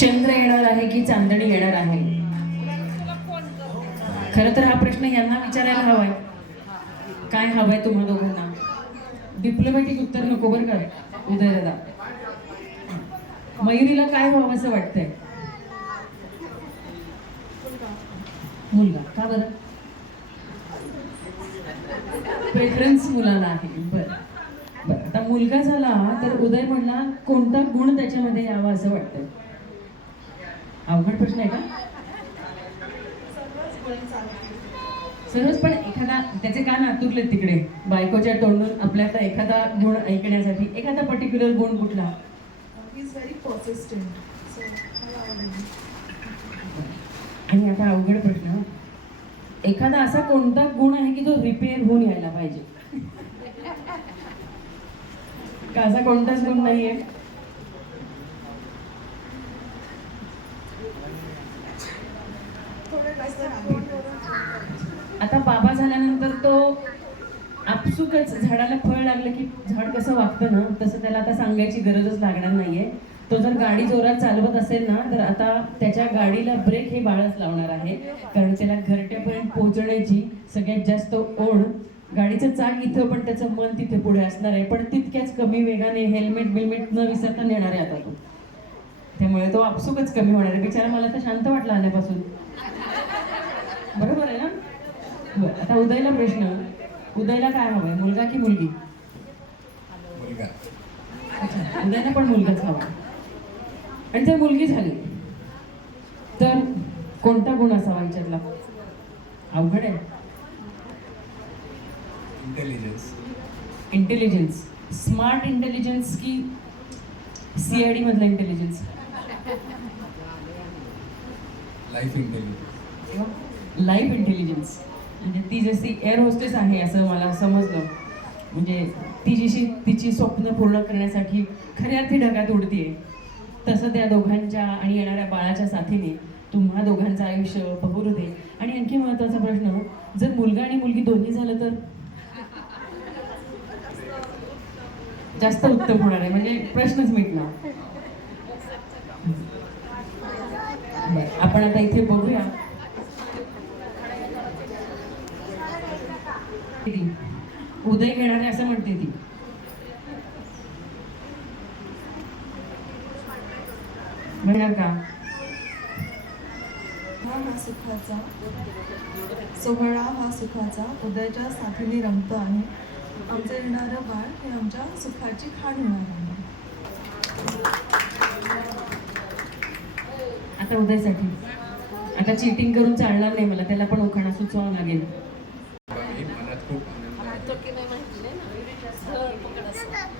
चंद्र येणार आहे की चांदणी येणार आहे? खरं तर हा प्रश्न यांना विचारायला हवाय. काय हवंय तुम्हा दोघांना? डिप्लोमॅटिक उत्तर नको बरं का उदयदादा. मयुरीला काय व्हावं असं वाटतंय? मुलगा. का बरं? प्रेफरन्स मुलाला आहे. बरं बरं. आता मुलगा झाला तर उदय म्हणला कोणता गुण त्याच्यामध्ये यावा असं वाटतंय? अवघड प्रश्न आहे का? सर्वच, पण एखादा त्याचे कान आतुरले तिकडे बायकोच्या तोंडून आपल्याला एखादा गुण ऐकण्यासाठी. एखादा पर्टिक्युलर गुण कुठला? आणि आता अवघड प्रश्न, एखादा असा कोणता गुण आहे की जो रिपेअर होऊन यायला पाहिजे? का असा कोणताच गुण नाहीये? आता बाबा झाल्यानंतर तो आपसुकच झाडाला फळ लागलं की झाड कसं वागतं ना, तसं त्याला आता सांगायची गरजच लागणार नाहीये. तो जर गाडी जोरात चालवत असेल ना तर आता त्याच्या गाडीला ब्रेक हे बाळच लावणार आहे, कारण त्याला घरट्यापर्यंत पोहोचण्याची सगळ्यात जास्त ओढ. गाडीचं चाक इथं पण त्याचं मन तिथे पुढे असणार आहे, पण तितक्याच कमी वेगाने हेल्मेट बिल्मेट न विसरता नेणार आहे आता तो. त्यामुळे तो आपसुकच कमी होणार आहे. बिचारा मला तर शांत वाटलं आल्यापासून. बरोबर आहे ना? बरं, आता उदयला प्रश्न. उदयला काय हवंय, मुलगा की मुलगी? मुलगा. अच्छा, उदयला पण मुलगाच हवा. आणि जर मुलगी झाली तर कोणता गुण असावा विचारला? अवघड आहे. इंटेलिजन्स. इंटेलिजन्स. स्मार्ट इंटेलिजन्स की सीआयडी मधला intelligence? Life intelligence. Life intelligence. म्हणजे ती जशी एअर होस्टेस आहे असं मला समजलं. म्हणजे ती जशी तिची स्वप्न पूर्ण करण्यासाठी खऱ्या अर्थी ढगात उडतीये, तसं त्या दोघांच्या आणि येणाऱ्या बाळाच्या साथीने तुम्हा दोघांचं आयुष्य बहरू दे. आणि आणखी महत्त्वाचा प्रश्न, जर मुलगा आणि मुलगी दोन्ही झालं तर जास्त उत्तम होणार आहे, म्हणजे प्रश्नच मिटणार. आपण आता इथे बघूया. उदय घेणार आहे असं म्हणते ती. म्हणणार का? हा सुखाचा सोहळा, हा सुखाचा उदयाच्या साथीने रंगतो आहे. आमचं येणारं बाळ हे आमच्या सुखाची खाण होणार आहे. आता उदयसाठी आता चीटिंग करून चालणार नाही मला, त्याला पण उखाणा सुचवावं लागेल. मनात खूप आनंद आहे.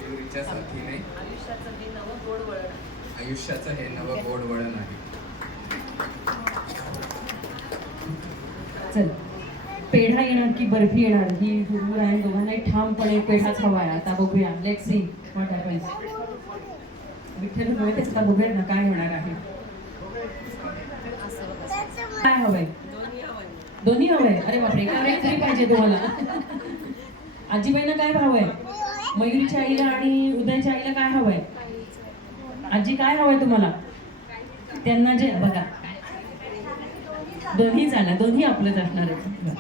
मयुरीच्या साथीने आयुष्याचं हे नवं गोड वळण आहे. चल, पेढा येणार की बर्फी येणार ही ठरवून आहे. दोघांनाही ठामपणे पेढाच हवा आहे. आता बघूया, let's see what happens. Vitthal माहितीच का, बघूया ना काय होणार आहे. काय हवंय? दोन्ही हवंय. अरे बापरे, एका वेळेस तरी पाहिजे तुम्हाला. आजीबाईंना काय हवंय? मयुरीच्या आईला आणि उदयच्या आईला काय हवंय? आजी काय हवंय तुम्हाला? त्यांना जे बघा, दोन्ही झालं, दोन्ही आपलंच असणार आहे.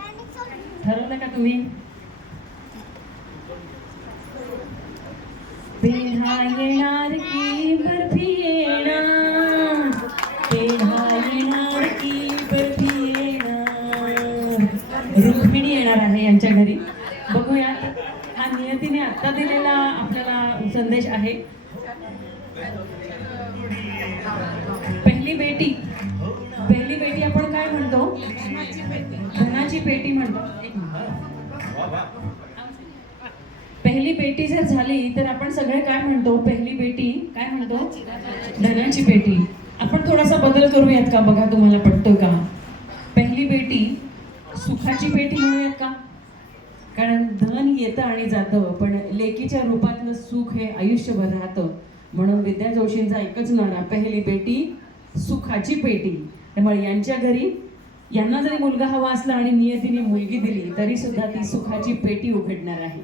ठरवलं का तुम्ही? पेढा येणार की बर्फी येणार? पेढा येणार की बर्फी येणार? रुक्मिणी येणार आहे यांच्या घरी. बघूया, हा नियतीने आत्ता दिलेला आपल्याला संदेश आहे. पहिली बेटी. पहिली बेटी आपण काय म्हणतो? धनाची पेटी म्हणतो. पहिली बेटी जर झाली तर आपण सगळे काय म्हणतो? पहिली बेटी काय म्हणतो? धनाची पेटी. आपण थोडासा बदल करूयात का? बघा तुम्हाला पटतो का? पहिली बेटी सुखाची पेटी म्हणूयात का? कारण धन येतं आणि जातं, पण लेकीच्या रूपातलं सुख हे आयुष्यभर राहतं. म्हणून विद्या जोशींचा एकच नारा, पहिली बेटी सुखाची पेटी. त्यामुळे यांच्या घरी यांना जरी मुलगा हवा असला आणि नियतीने मुलगी दिली तरी सुद्धा ती सुखाची पेटी उघडणार आहे.